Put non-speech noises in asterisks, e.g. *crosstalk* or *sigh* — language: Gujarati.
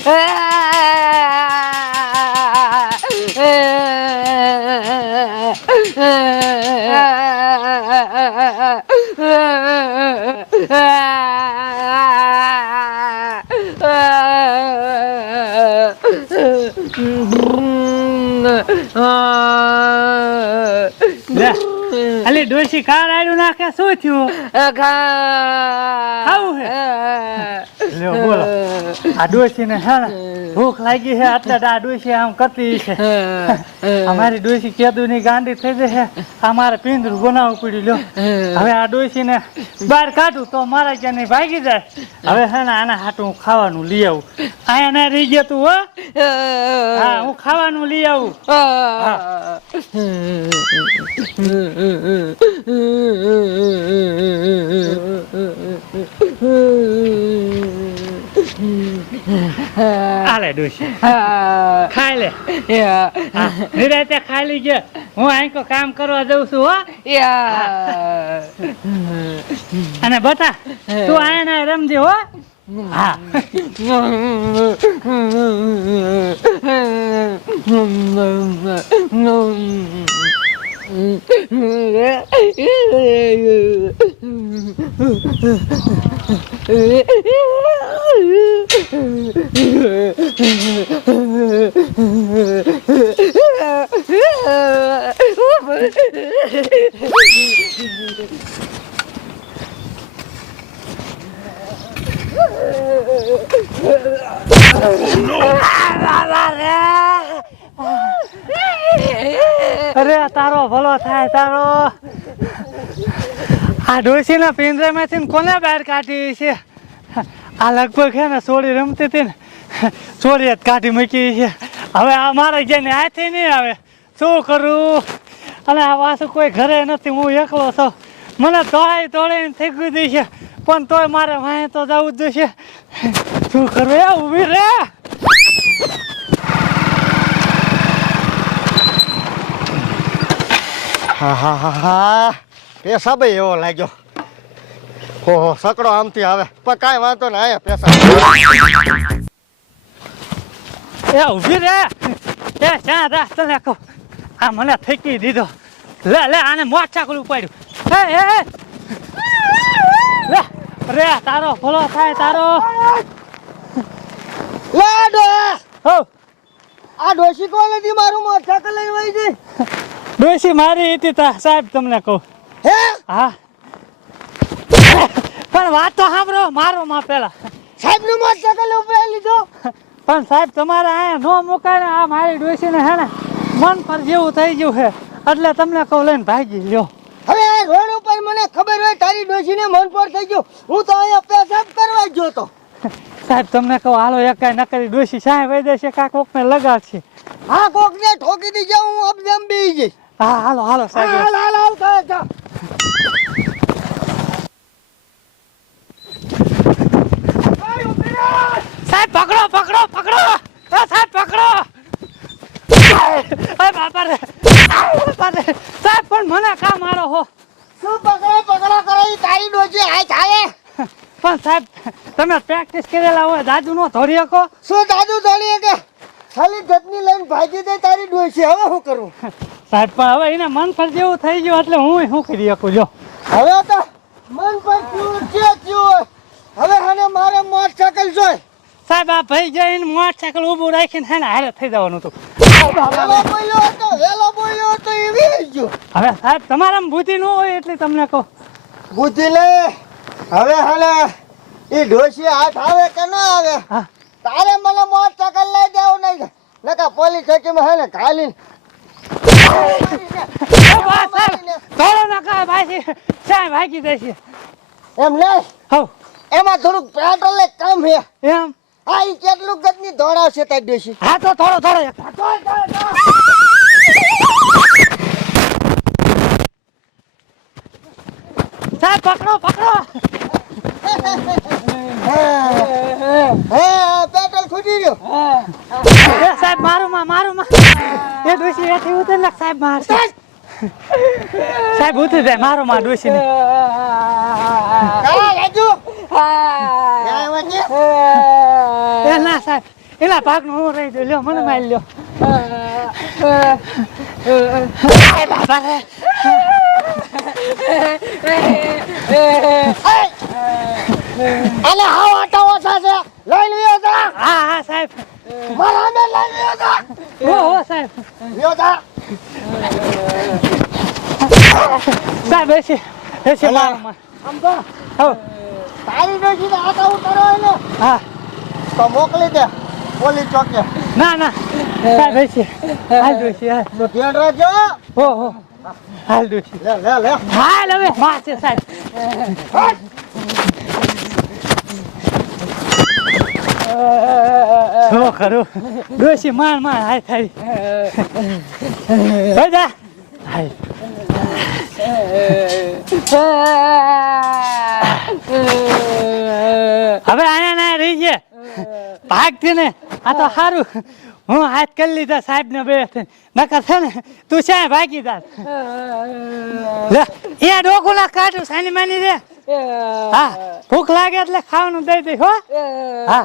લે *laughs* અલી ડોશી કાર આડું નાખે શું થયું? ખાવું હે? લ્યો બોલો. આ ડોશી ને હે ભૂખ લાગી છે એટલે આ ડોશી આમ કરતી છે અમારી ડોશી કેદુ ની ગાંડી થઈ જશે. અમારે પિંજરું બનાવવું પડ્યું લ્યો. હવે આ ડોશી ને બહાર કાઢું તો મારા ક્યાં નહીં ભાગી જાય. હવે હે ને આના હાટું ખાવાનું લઈ આવું. આયા ના રહી ગયા તું હો? હું ખાવાનું લઈ આવું. આલે ડોશી. ખાઈ લે. હા, ખાઈ લીજે. હું અહીં કામ કરવા જઉં છું હો. અને બતા તું આયા રમજે હો. હા *laughs* *laughs* અરે તારો ભલો થાય, તારો. આ ડોશીના પિંજરામાંથી કોને બહાર કાઢી છે? આ લગભગ છે ને સોળી રમતી હતી ને. સોળી જ કાઢી મૂકી છે. હવે આ મારે જઈને આથી નહીં આવે. શું કરું? અને આ પાછું કોઈ ઘરે નથી, હું એકલો છું. મને તોડાઈ તોડાઈને થઈ ગયું છે. પણ તોય મારે વાંહે તો જવું જ જોઈશે શું કરવું? એ ઊભી રે. હા હા હા હા. એવો લાગ્યો. ઓહો સકડો આમથી આવે. પણ કાંઈ વાંધો ને આયા એ ઊભી રે. એ ચા રા તને કહું આ મને ફેંકી દીધો. લે લે આને મોટા ઉપાડ્યું. એ એ. રે તારો ભલો થાય તારો. લે ડો હો. આ ડોશી કોણ હતી? મારું મોટરસાયકલ લઈ વહી ગઈ. ડોશી મારી હતી તા સાહેબ તમને કહું. હે? હા. પણ વાત તો સાંભળો મારો માં પેલા. સાહેબનું મોટરસાયકલ ઉપર લીધો. પણ સાહેબ તમારે અહીંયા નો મુકાય આ મારી ડોશીને હે ને મન પર જેવું થઈ ગયું છે. એટલે તમને કહું લઈને ભાગી લ્યો. હવે રોડ ઉપર મને ખબર હોય તારી ડોશીને મન પર થઈ ગયું. હું તો અહીંયા પેશાબ કરવા જ જોતો સાહેબ તમને કહું હાલો એક કાંઈ નકરી ડોશી સાહેબ વહી જશે કોક કોકને લગાડશે. હા કોક ને ઠોકી દીજે હું અબજમ બી જઈશ. હા હાલો હાલો સાહેબ. હાલ હાલ હાલ કહે જા. સાહેબ પકડો પકડો પકડો. સાહેબ પકડો. બાપા રે. સાહેબ પણ મને કા મારો હો. શું પકડો પકડો કરો તારી ડોશી હાથ આવે પણ સાહેબ તમે પ્રેક્ટિસ કરેલા હોય દાદુ નો ધોરી શકો શું દાદુ દોડીએ કે ખાલી ગતની લઈને ભાજી દે તારી ડોશી. હવે શું કરું? સાહેબ પણ હવે એને મન પર જેવું થઈ ગયું એટલે હું શું કરી શકું જો. હવે તો મન પર થયું છે થયું હવે હને મારે મોટરસાયકલ જોઈ. સાહેબ આ ભાઈ જઈને મોટરસાયકલ ઊભું રાખીને હેને હારે થઈ જવાનું હતું. હવે સાહેબ તમારા બુદ્ધિ ન હોય એટલે તમને કહો. બુદ્ધિ લે હવે હાલે એ ઢોસી હાથ આવે કે ના આવે? હા. તારે મને મોટરસાયકલ લઈ દેવું નહીં. નકા પોલીસ ચોકીમાં હે ને ખાલી થોડો ના ભાઈ સાહેબ ભાગી દેશે એમ લે હો એમાં થોડુંક પેટ્રોલ કામ કમ હે એમ? આ ઈ કેટલું ગતની દોડાવશે તાઈ ડોશી? હા તો થોડો થોડો એક. સાહેબ પકડો પકડો. હે પેટ્રોલ ખૂટી ગયો. એ સાહેબ મારું માં મારું માં એ ડોસી એથી ઉતર લખ સાહેબ મારશે સાહેબ. ઉતરી જાય મારો માં ડોસી ને હા રાજુ ક્યાં આવ્યા છે? એ ના રહી દઉં લ્યો. મને મારી લ્યો બાપા રે. અલે હાવ આટા ઓછા છે લઈ લ્યો જા. હા હા સાહેબ. મારા અંદર લઈ લ્યો જા. હો હો સાહેબ. લ્યો જા. સાહેબ બેસી બેસી અલા. મારમાં. આમ તો તારી આટા ઉતારો ને હા. તો મોકલી દે. પોલીસ ચોકે ના ના. સાહેબ બેસી હાલ ડોશી હાલ. તો ધ્યાન રાખજો. હો હો. હાલ ડોશી લે લે લે. હાલ હવે. મારશે સાહેબ. શું કરું ડોશી માર માર. હાય થાય બધા હાય હવે છે ભાગતી ને, આ તો સારું હું હાથ કરી લીધા સાહેબ ને બે નકર છે ને, તું છે ભાગી જા એ ડોકુલા કાઢું, સાની માની રે. હા, ભૂખ લાગે એટલે ખાવાનું દઈ દઈ હો. હા.